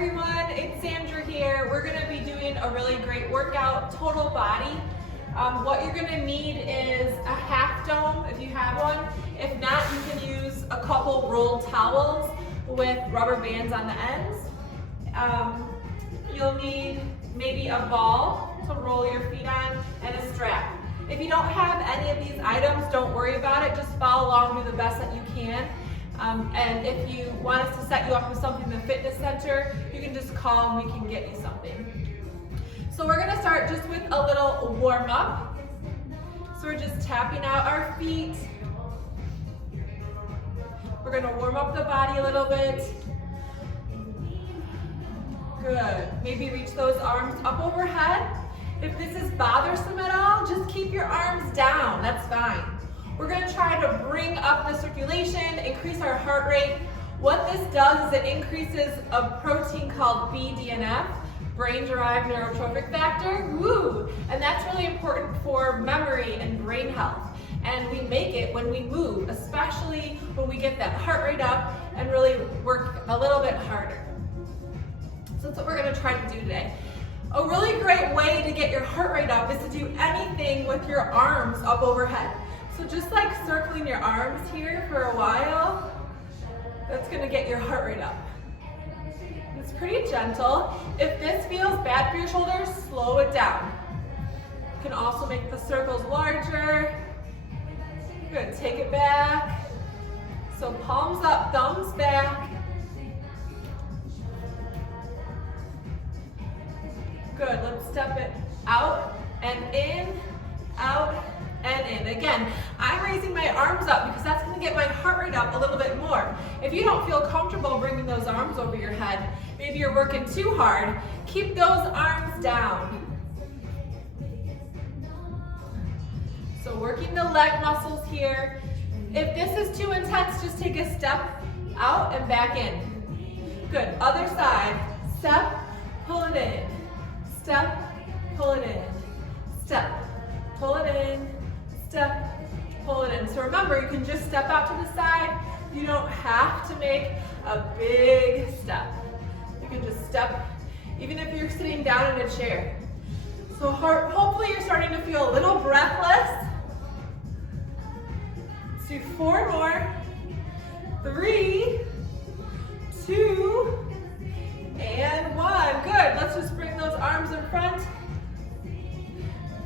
everyone, it's Sandra here. We're going to be doing a really great workout, total body. What you're going to need is a half dome if you have one. If not, you can use a couple rolled towels with rubber bands on the ends. You'll need maybe a ball to roll your feet on and a strap. If you don't have any of these items, don't worry about it. Just follow along, do the best that you can. And if you want us to set you up with something in the fitness center, you can just call and we can get you something. So we're gonna start just with a little warm up. So we're just tapping out our feet. We're gonna warm up the body a little bit. Good, maybe reach those arms up overhead. If this is bothersome at all, just keep your arms down, that's fine. We're gonna try to bring up the circulation, increase our heart rate. What this does is it increases a protein called BDNF, brain-derived neurotrophic factor, woo! And that's really important for memory and brain health. And we make it when we move, especially when we get that heart rate up and really work a little bit harder. So that's what we're gonna try to do today. A really great way to get your heart rate up is to do anything with your arms up overhead. So just like circling your arms here for a while, that's gonna get your heart rate up. It's pretty gentle. If this feels bad for your shoulders, slow it down. You can also make the circles larger. Good, take it back. So palms up, thumbs back. Good, let's step it out and in, out and in. Again, I'm raising my arms up because that's gonna get my heart rate up a little bit more. If you don't feel comfortable bringing those arms over your head, maybe you're working too hard, keep those arms down. So working the leg muscles here. If this is too intense, just take a step out and back in. Good, other side, step, pull it in. Step, pull it in. Step, pull it in. Step, pull it in. So remember, you can just step out to the side. You don't have to make a big step. You can just step, even if you're sitting down in a chair. So hopefully you're starting to feel a little breathless. Let's do 4 more. 3, 2, and 1. Good. Let's just bring those arms in front.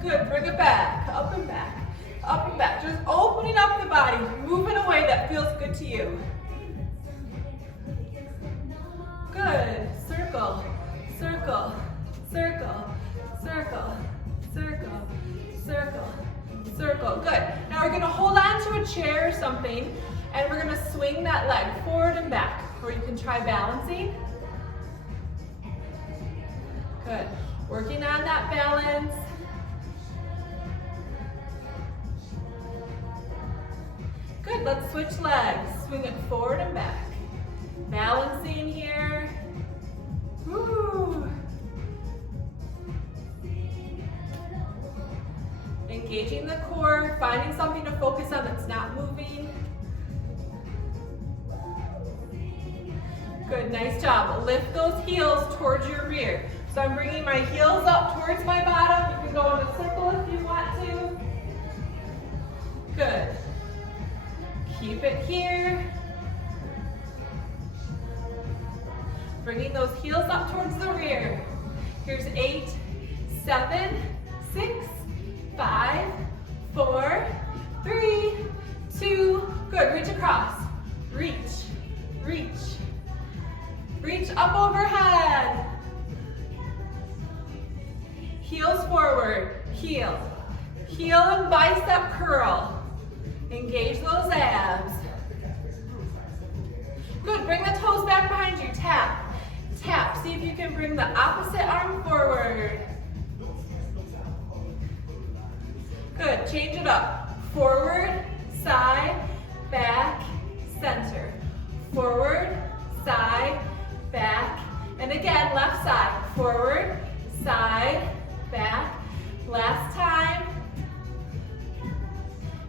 Good. Bring it back. Up and back. Up and back. Just opening up the body. Move in a way that feels good to you. Good. Circle. Circle. Circle. Circle. Circle. Circle. Circle. Good. Now we're going to hold on to a chair or something and we're going to swing that leg forward and back. Or you can try balancing. Good. Working on that balance. Good. Let's switch legs. Swing it forward and back. Balancing here. Woo. Engaging the core, finding something to focus on that's not moving. Good. Nice job. Lift those heels towards your rear. So I'm bringing my heels up towards my bottom. You can go in a circle if you want to. Good. Keep it here. Bringing those heels up towards the rear. Here's 8, 7, 6, 5, 4, 3, 2. Good. Reach across. Reach. Reach. Reach up overhead. Heels forward, heel. Heel and bicep curl. Engage those abs. Good, bring the toes back behind you, tap. Tap, see if you can bring the opposite arm forward. Good, change it up. Forward, side, back, center. Forward, side, back, and again, left side. Forward, side, back. Last time.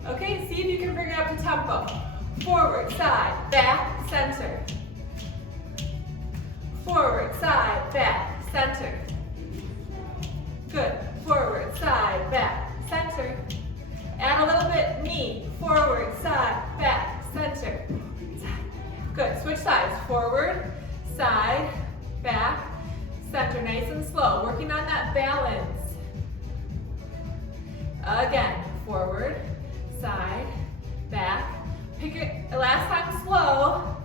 Okay, see if you can bring it up to tempo. Forward, side, back, center. Forward, side, back, center. Good. Forward, side, back, center. Add a little bit, knee, forward, side, back, center. Good. Switch sides. Forward, side, back, center. Nice and slow. Working on that balance. Again. Forward, side, back. Pick it. Last time slow.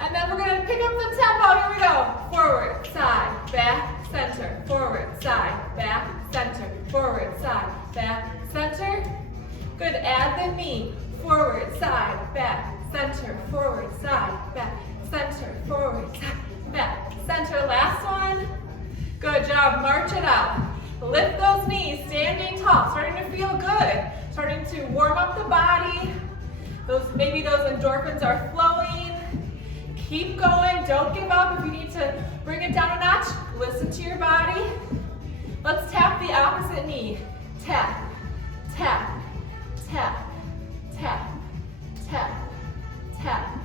And then we're going to pick up the tempo. Here we go. Forward, side, back, center. Forward, side, back, center. Forward, side, back, center. Good. Add the knee. Forward, side, back, center. Forward, side, back, center. Forward, side, back, center. Last one. Good job. March it out. Lift those knees. Standing tall. Starting to feel good. Starting to warm up the body. Maybe those endorphins are flowing. Keep going. Don't give up. If you need to bring it down a notch, listen to your body. Let's tap the opposite knee. Tap, tap, tap, tap, tap, tap.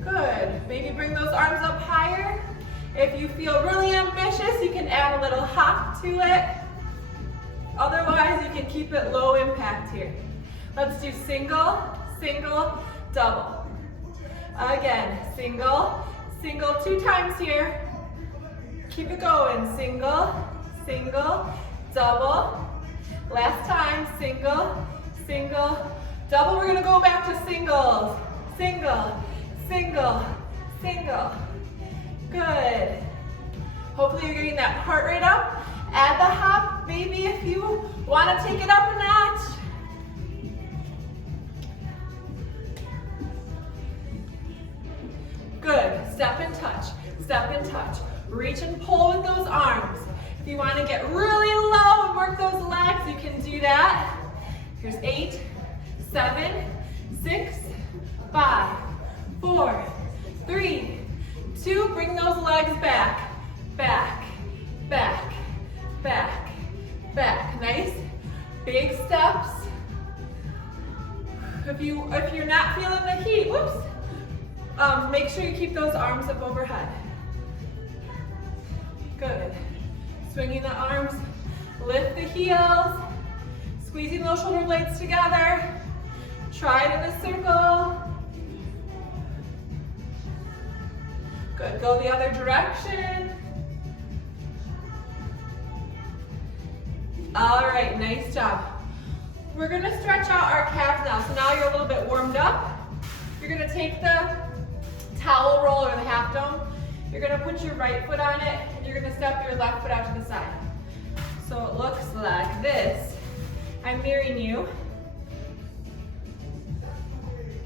Good. Maybe bring those arms up higher. If you feel really ambitious, you can add a little hop to it. Otherwise, you can keep it low impact here. Let's do single, single, double. Again, single, single, 2 times here. Keep it going. Single, single, double. Last time, single, single, double. We're gonna go back to singles. Single, single, single. Good. Hopefully you're getting that heart rate up. Add the hop, maybe if you wanna take it up a notch. Good. Step and touch. Step and touch. Reach and pull with those arms. If you want to get really low and work those legs, you can do that. Here's 8, 7, 6, 5, 4, 3, 2. Bring those legs back. Back, back, back, back. Nice. Big steps. If you're not feeling the heat, whoops. Make sure you keep those arms up overhead. Good. Swinging the arms, lift the heels, squeezing those shoulder blades together. Try it in a circle. Good. Go the other direction. All right, nice job. We're gonna stretch out our calves now. So now you're a little bit warmed up. You're gonna take the towel roll or the half dome. You're gonna put your right foot on it and you're gonna step your left foot out to the side. So it looks like this. I'm mirroring you.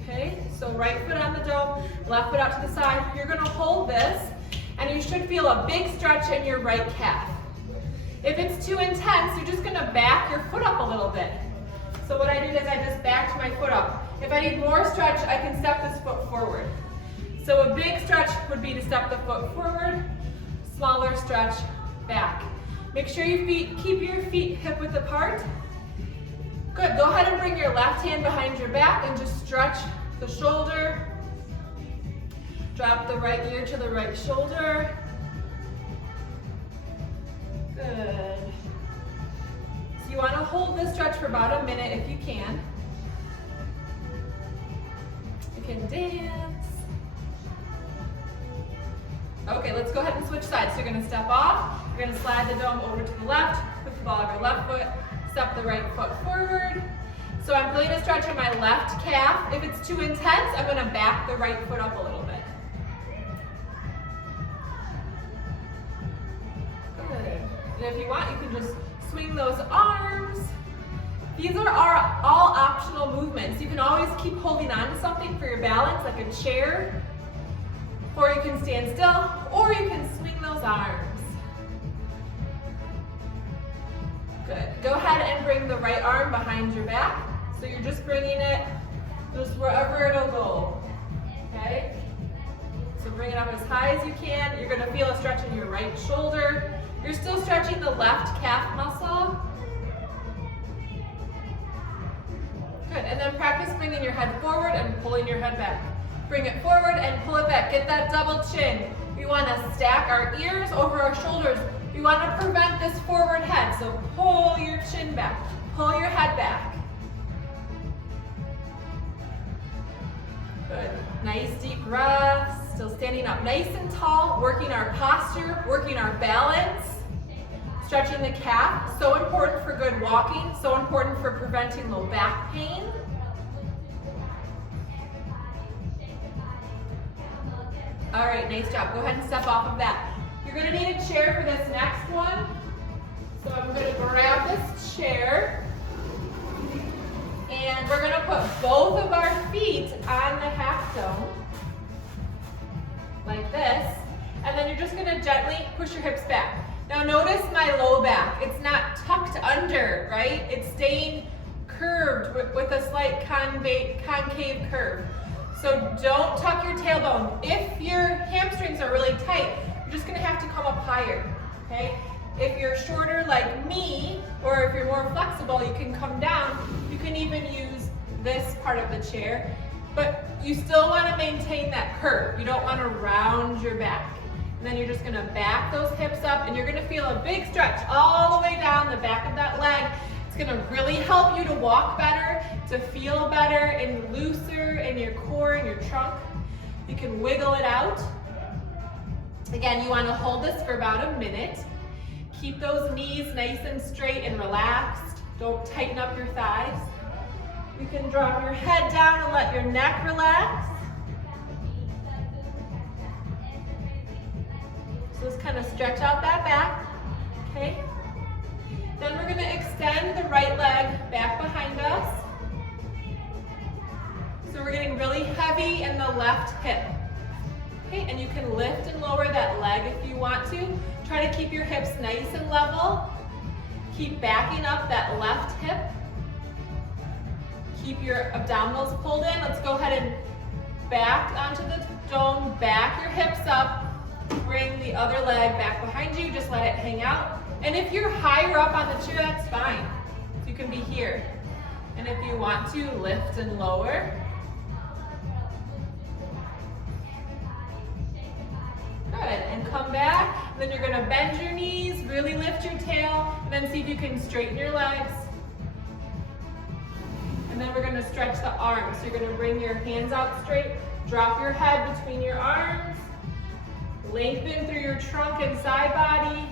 Okay, so right foot on the dome, left foot out to the side. You're gonna hold this and you should feel a big stretch in your right calf. If it's too intense, you're just gonna back your foot up a little bit. So what I did is I just backed my foot up. If I need more stretch, I can step this foot forward. So a big stretch would be to step the foot forward, smaller stretch back. Make sure your feet, keep your feet hip width apart. Good, go ahead and bring your left hand behind your back and just stretch the shoulder. Drop the right ear to the right shoulder. Good. So you want to hold this stretch for about a minute if you can. You can dance. Okay, let's go ahead and switch sides. So you're going to step off. You're going to slide the dome over to the left, put the ball of your left foot, step the right foot forward. So I'm feeling a stretch in my left calf. If it's too intense, I'm going to back the right foot up a little bit. Good. And if you want, you can just swing those arms. These are all optional movements. You can always keep holding on to something for your balance, like a chair, or you can stand still, or you can swing those arms. Good. Go ahead and bring the right arm behind your back. So you're just bringing it just wherever it'll go. Okay? So bring it up as high as you can. You're going to feel a stretch in your right shoulder. You're still stretching the left calf muscle. Good. And then practice bringing your head forward and pulling your head back. Bring it forward and pull it back. Get that double chin. We want to stack our ears over our shoulders. We want to prevent this forward head. So pull your chin back, pull your head back. Good. Nice deep breaths. Still standing up nice and tall, working our posture, working our balance. Stretching the calf, so important for good walking, so important for preventing low back pain. All right, nice job. Go ahead and step off of that. You're gonna need a chair for this next one. So I'm gonna grab this chair, and we're gonna put both of our feet on the half dome, like this, and then you're just gonna gently push your hips back. Now notice my low back. It's not tucked under, right? It's staying curved with a slight concave curve. So don't tuck your tailbone. If your hamstrings are really tight, you're just gonna have to come up higher, okay? If you're shorter like me, or if you're more flexible, you can come down. You can even use this part of the chair, but you still wanna maintain that curve. You don't wanna round your back. And then you're just gonna back those hips up, and you're gonna feel a big stretch all the way down the back of that leg. It's gonna really help you to walk better, to feel better and looser in your core and your trunk. You can wiggle it out. Again, you wanna hold this for about a minute. Keep those knees nice and straight and relaxed. Don't tighten up your thighs. You can drop your head down and let your neck relax. So just kind of stretch out that back, okay? Then we're gonna extend the right leg back behind us. So we're getting really heavy in the left hip. Okay, and you can lift and lower that leg if you want to. Try to keep your hips nice and level. Keep backing up that left hip. Keep your abdominals pulled in. Let's go ahead and back onto the dome, back your hips up. Bring the other leg back behind you, just let it hang out. And if you're higher up on the chair, that's fine. So you can be here. And if you want to, lift and lower. Good, and come back. Then you're gonna bend your knees, really lift your tail, and then see if you can straighten your legs. And then we're gonna stretch the arms. So you're gonna bring your hands out straight, drop your head between your arms, lengthen through your trunk and side body.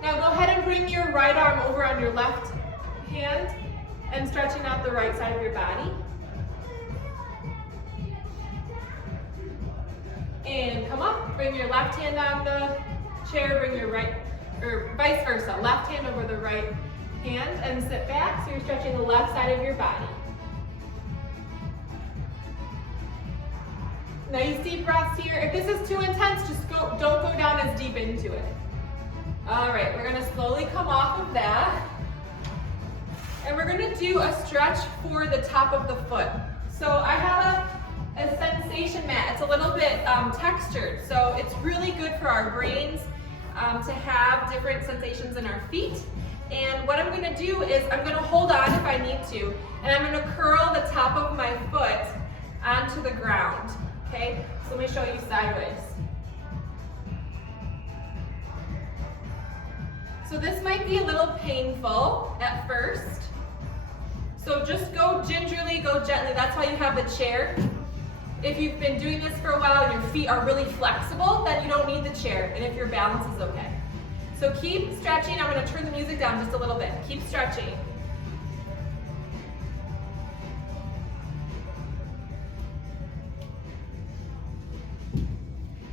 Now go ahead and bring your right arm over on your left hand and stretching out the right side of your body. And come up, bring your left hand on the chair, bring your right, or vice versa, left hand over the right hand and sit back so you're stretching the left side of your body. Nice deep breaths here. If this is too intense, just don't go down as deep into it. All right, we're gonna slowly come off of that. And we're gonna do a stretch for the top of the foot. So I have a sensation mat. It's a little bit textured, so it's really good for our brains to have different sensations in our feet. And what I'm gonna do is I'm gonna hold on if I need to, and I'm gonna curl the top of my foot onto the ground. Okay, so let me show you sideways. So this might be a little painful at first. So just go gingerly, go gently. That's why you have the chair. If you've been doing this for a while and your feet are really flexible, then you don't need the chair, and if your balance is okay. So keep stretching. I'm gonna turn the music down just a little bit. Keep stretching.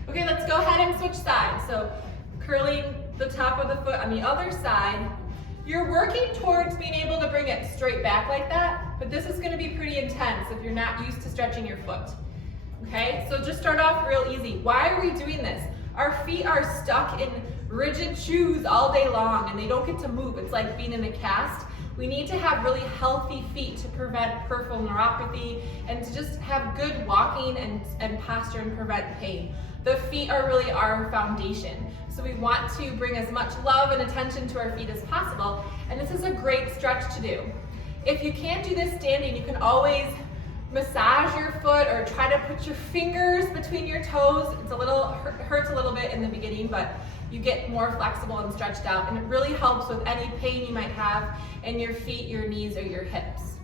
Okay, let's go ahead and switch sides. So curling the top of the foot on the other side. You're working towards being able to bring it straight back like that, but this is gonna be pretty intense if you're not used to stretching your foot. Okay, so just start off real easy. Why are we doing this? Our feet are stuck in rigid shoes all day long and they don't get to move. It's like being in a cast. We need to have really healthy feet to prevent peripheral neuropathy and to just have good walking and posture and prevent pain. The feet are really our foundation. So we want to bring as much love and attention to our feet as possible, and this is a great stretch to do. If you can't do this standing, you can always massage your foot or try to put your fingers between your toes. It's a little, hurts a little bit in the beginning, but you get more flexible and stretched out, and it really helps with any pain you might have in your feet, your knees, or your hips.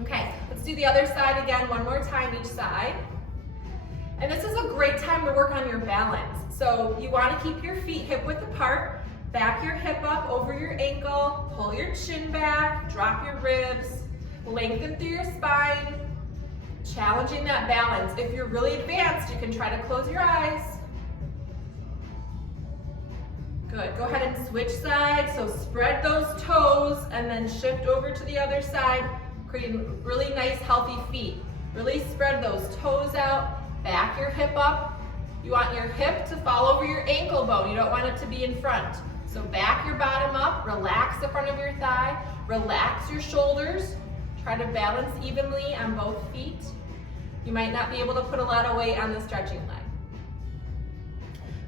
Okay, let's do the other side again, one more time each side. And this is a great time to work on your balance. So you want to keep your feet hip width apart, back your hip up over your ankle, pull your chin back, drop your ribs, lengthen through your spine, challenging that balance. If you're really advanced, you can try to close your eyes. Good, go ahead and switch sides. So spread those toes and then shift over to the other side, creating really nice healthy feet. Really spread those toes out, back your hip up. You want your hip to fall over your ankle bone. You don't want it to be in front. So back your bottom up, relax the front of your thigh, relax your shoulders. Try to balance evenly on both feet. You might not be able to put a lot of weight on the stretching leg.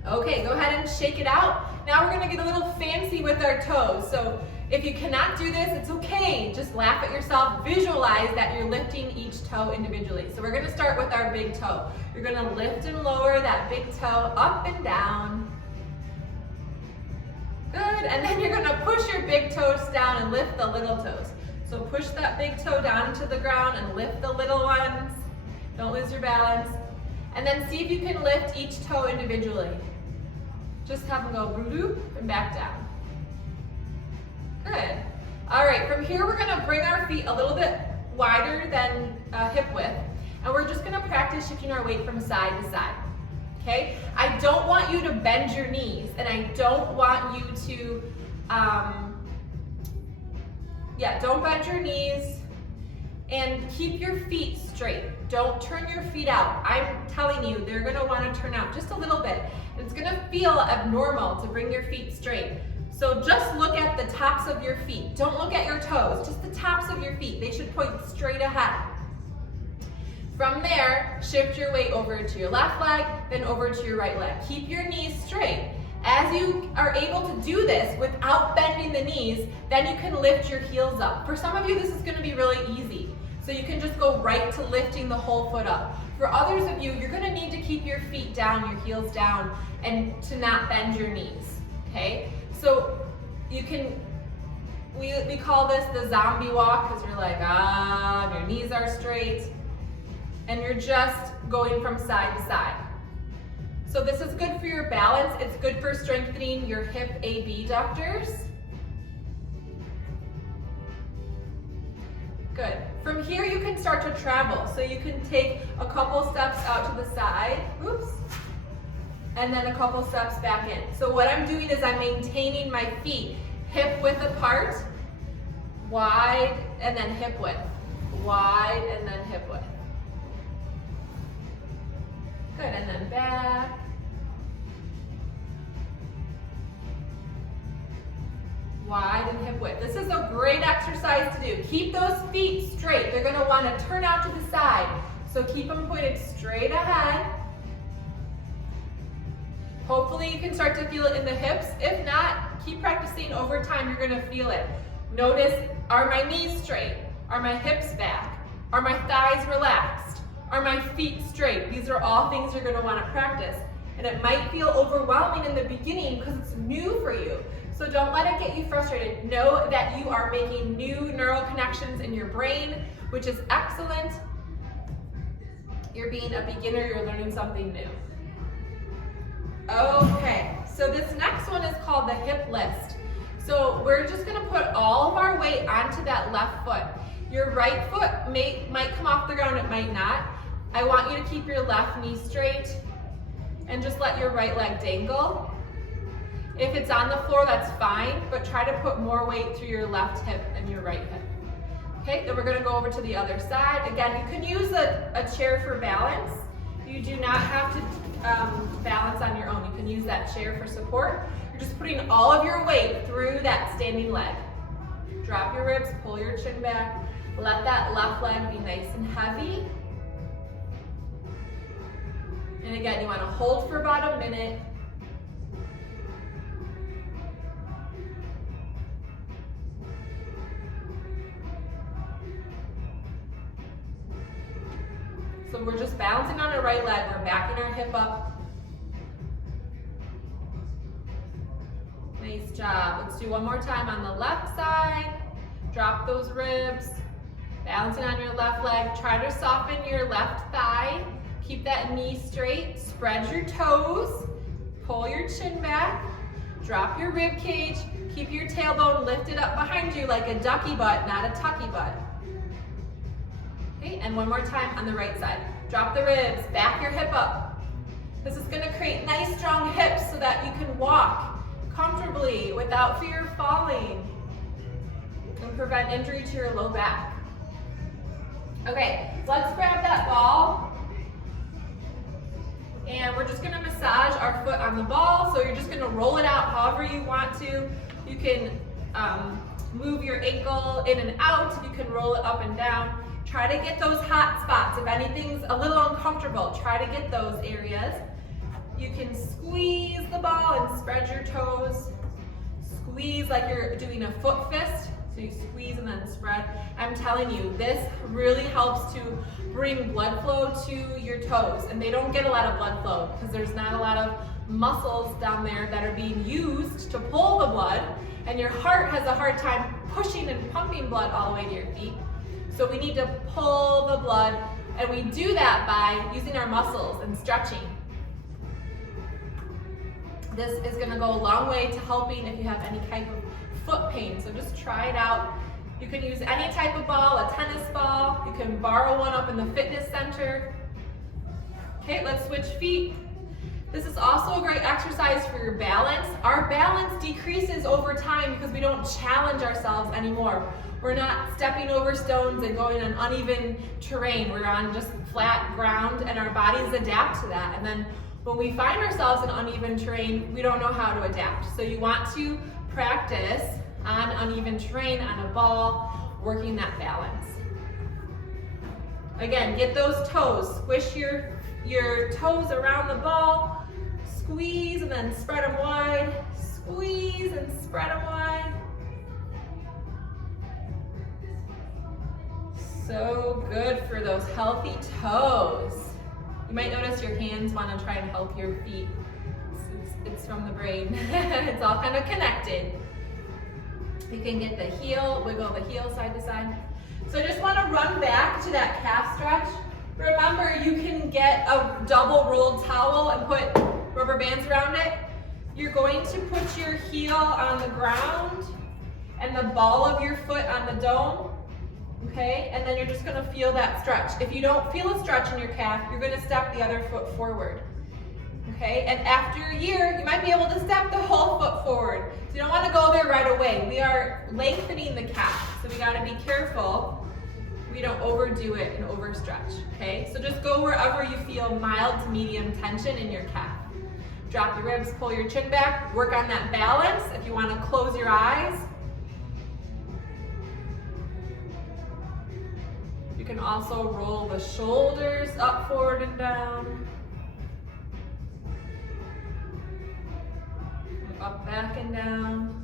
Okay, go ahead and shake it out. Now we're gonna get a little fancy with our toes. So if you cannot do this, it's okay. Just laugh at yourself. Visualize that you're lifting each toe individually. So we're gonna start with our big toe. You're gonna lift and lower that big toe up and down. Good, and then you're gonna push your big toes down and lift the little toes. So push that big toe down to the ground and lift the little ones. Don't lose your balance. And then see if you can lift each toe individually. Just have them go boop and back down. Good. All right, from here we're gonna bring our feet a little bit wider than hip width, and we're just gonna practice shifting our weight from side to side. Okay? I don't want you to bend your knees, and I don't want you to, don't bend your knees, and keep your feet straight. Don't turn your feet out. I'm telling you, they're gonna wanna turn out just a little bit. It's gonna feel abnormal to bring your feet straight. So just look at the tops of your feet. Don't look at your toes, just the tops of your feet. They should point straight ahead. From there, shift your weight over to your left leg, then over to your right leg. Keep your knees straight. As you are able to do this without bending the knees, then you can lift your heels up. For some of you, this is gonna be really easy. So you can just go right to lifting the whole foot up. For others of you, you're gonna need to keep your feet down, your heels down, and to not bend your knees, okay? So you can, we call this the zombie walk, because you're like, and your knees are straight, and you're just going from side to side. So this is good for your balance. It's good for strengthening your hip abductors. Good. From here you can start to travel. So you can take a couple steps out to the side, oops, and then a couple steps back in. So what I'm doing is I'm maintaining my feet hip width apart, wide, and then hip width. Wide, and then hip width. Good, and then back. Wide and hip width. This is a great exercise to do. Keep those feet straight. They're gonna wanna turn out to the side. So keep them pointed straight ahead. Hopefully you can start to feel it in the hips. If not, keep practicing. Over time, you're gonna feel it. Notice, are my knees straight? Are my hips back? Are my thighs relaxed? Are my feet straight? These are all things you're gonna wanna practice. And it might feel overwhelming in the beginning because it's new for you. So don't let it get you frustrated. Know that you are making new neural connections in your brain, which is excellent. You're being a beginner, you're learning something new. Okay, so this next one is called the hip lift. So we're just gonna put all of our weight onto that left foot. Your right foot might come off the ground, it might not. I want you to keep your left knee straight and just let your right leg dangle. If it's on the floor, that's fine, but try to put more weight through your left hip than your right hip. Okay, then we're gonna go over to the other side. Again, you can use a chair for balance. You do not have to balance on your own. You can use that chair for support. You're just putting all of your weight through that standing leg. Drop your ribs, pull your chin back. Let that left leg be nice and heavy. And again, you wanna hold for about a minute. So we're just balancing on our right leg. We're backing our hip up. Nice job. Let's do one more time on the left side. Drop those ribs. Balancing on your left leg. Try to soften your left thigh. Keep that knee straight. Spread your toes. Pull your chin back. Drop your rib cage. Keep your tailbone lifted up behind you like a ducky butt, not a tucky butt. Okay, and one more time on the right side. Drop the ribs, back your hip up. This is gonna create nice strong hips so that you can walk comfortably without fear of falling and prevent injury to your low back. Okay, let's grab that ball and we're just gonna massage our foot on the ball. So you're just gonna roll it out however you want to. You can move your ankle in and out. You can roll it up and down. Try to get those hot spots. If anything's a little uncomfortable, try to get those areas. You can squeeze the ball and spread your toes. Squeeze like you're doing a foot fist. So you squeeze and then spread. I'm telling you, this really helps to bring blood flow to your toes. And they don't get a lot of blood flow because there's not a lot of muscles down there that are being used to pull the blood. And your heart has a hard time pushing and pumping blood all the way to your feet. So we need to pull the blood, and we do that by using our muscles and stretching. This is gonna go a long way to helping if you have any type of foot pain. So just try it out. You can use any type of ball, a tennis ball. You can borrow one up in the fitness center. Okay, let's switch feet. This is also a great exercise for your balance. Our balance decreases over time because we don't challenge ourselves anymore. We're not stepping over stones and going on uneven terrain. We're on just flat ground and our bodies adapt to that. And then when we find ourselves in uneven terrain, we don't know how to adapt. So you want to practice on uneven terrain, on a ball, working that balance. Again, get those toes. Squish your toes around the ball. Squeeze and then spread them wide. Squeeze and spread them wide. So good for those healthy toes. You might notice your hands want to try and help your feet. It's from the brain. It's all kind of connected. You can get the heel, wiggle the heel side to side. So I just want to run back to that calf stretch. Remember, you can get a double rolled towel and put rubber bands around it. You're going to put your heel on the ground and the ball of your foot on the dome. Okay, and then you're just gonna feel that stretch. If you don't feel a stretch in your calf, you're gonna step the other foot forward. Okay, and after a year, you might be able to step the whole foot forward. So you don't wanna go there right away. We are lengthening the calf, so we gotta be careful we don't overdo it and overstretch, okay? So just go wherever you feel mild to medium tension in your calf. Drop the ribs, pull your chin back, work on that balance. If you wanna close your eyes, you can also roll the shoulders up, forward, and down. Up, back, and down.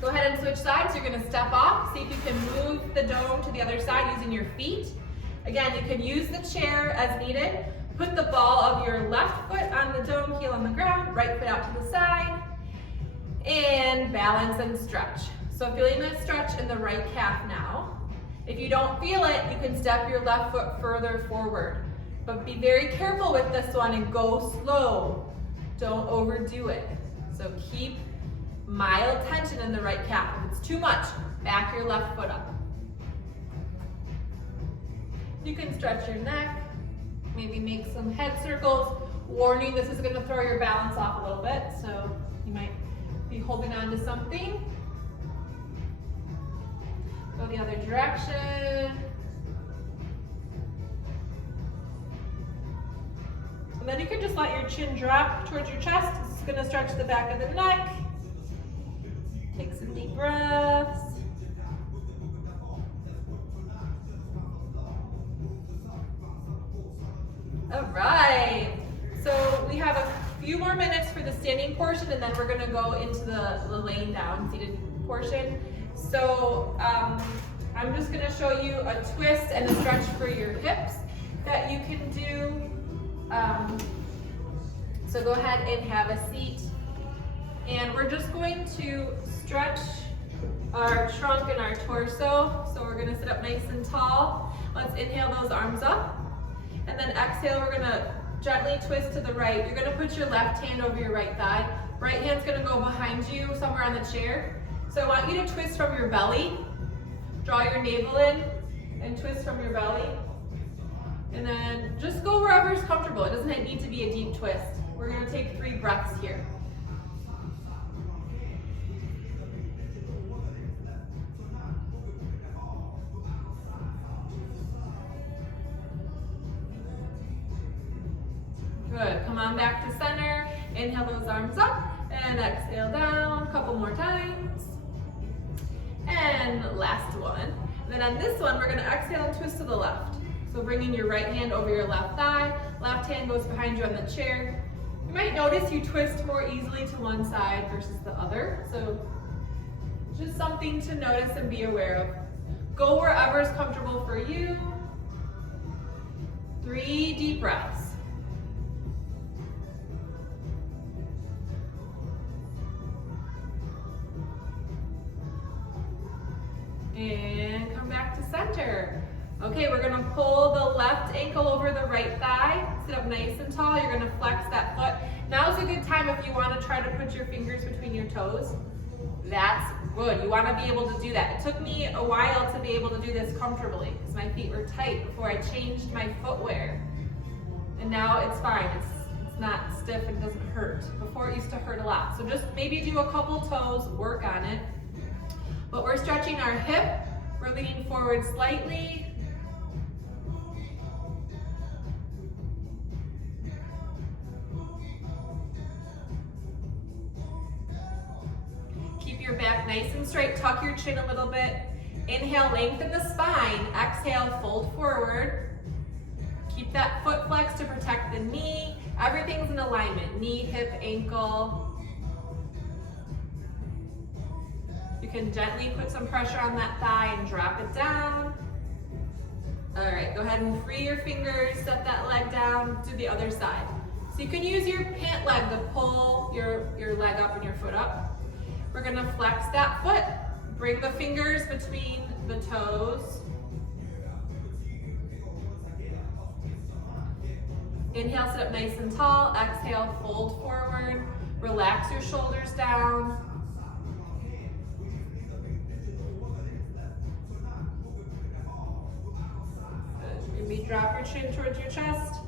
Go ahead and switch sides. You're gonna step off. See if you can move the dome to the other side using your feet. Again, you can use the chair as needed. Put the ball of your left foot on the dome, heel on the ground, right foot out to the side, and balance and stretch. So feeling that stretch in the right calf now. If you don't feel it, you can step your left foot further forward. But be very careful with this one and go slow. Don't overdo it. So keep mild tension in the right calf. If it's too much, back your left foot up. You can stretch your neck, maybe make some head circles. Warning, this is gonna throw your balance off a little bit, so you might be holding on to something. Go the other direction. And then you can just let your chin drop towards your chest. This is gonna stretch the back of the neck. Take some deep breaths. All right, so we have a few more minutes for the standing portion, and then we're gonna go into the laying down seated portion. So I'm just gonna show you a twist and a stretch for your hips that you can do. So go ahead and have a seat. And we're just going to stretch our trunk and our torso. So we're gonna sit up nice and tall. Let's inhale those arms up. And then exhale, we're gonna gently twist to the right. You're gonna put your left hand over your right thigh. Right hand's gonna go behind you, somewhere on the chair. So I want you to twist from your belly. Draw your navel in and twist from your belly. And then just go wherever is comfortable. It doesn't need to be a deep twist. We're gonna take 3 breaths here. Good, come on back to center. Inhale those arms up and exhale down. A couple more times. And last one. And then on this one, we're gonna exhale and twist to the left. So bringing your right hand over your left thigh. Left hand goes behind you on the chair. You might notice you twist more easily to one side versus the other. So just something to notice and be aware of. Go wherever is comfortable for you. 3 deep breaths. And come back to center. Okay, we're gonna pull the left ankle over the right thigh. Sit up nice and tall. You're gonna flex that foot. Now's a good time if you wanna try to put your fingers between your toes. That's good. You wanna be able to do that. It took me a while to be able to do this comfortably because my feet were tight before I changed my footwear. And now it's fine. It's not stiff and doesn't hurt. Before it used to hurt a lot. So just maybe do a couple toes, work on it. But we're stretching our hip. We're leaning forward slightly. Keep your back nice and straight. Tuck your chin a little bit. Inhale, lengthen the spine. Exhale, fold forward. Keep that foot flex to protect the knee. Everything's in alignment. Knee, hip, ankle. You can gently put some pressure on that thigh and drop it down. All right, go ahead and free your fingers, set that leg down to the other side. So you can use your pant leg to pull your leg up and your foot up. We're gonna flex that foot. Bring the fingers between the toes. Inhale, sit up nice and tall. Exhale, fold forward. Relax your shoulders down. Maybe drop your chin towards your chest.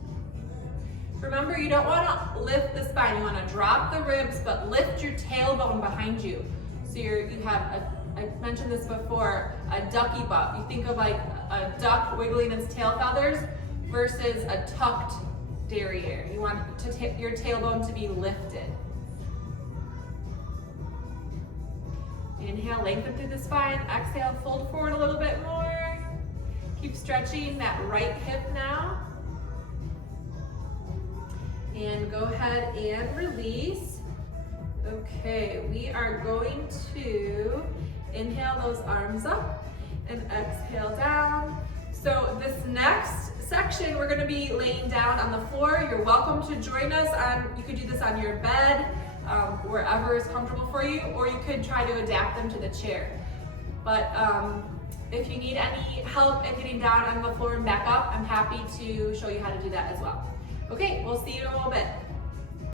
Remember, you don't want to lift the spine. You want to drop the ribs, but lift your tailbone behind you. So you have, I mentioned this before, a ducky butt. You think of like a duck wiggling its tail feathers versus a tucked derriere. You want your tailbone to be lifted. Inhale, lengthen through the spine. Exhale, fold forward a little bit more. Keep stretching that right hip now. And go ahead and release. Okay, we are going to inhale those arms up and exhale down. So this next section, we're gonna be laying down on the floor. You're welcome to join us you could do this on your bed, wherever is comfortable for you, or you could try to adapt them to the chair. But if you need any help in getting down on the floor and back up, I'm happy to show you how to do that as well. Okay, we'll see you in a little bit.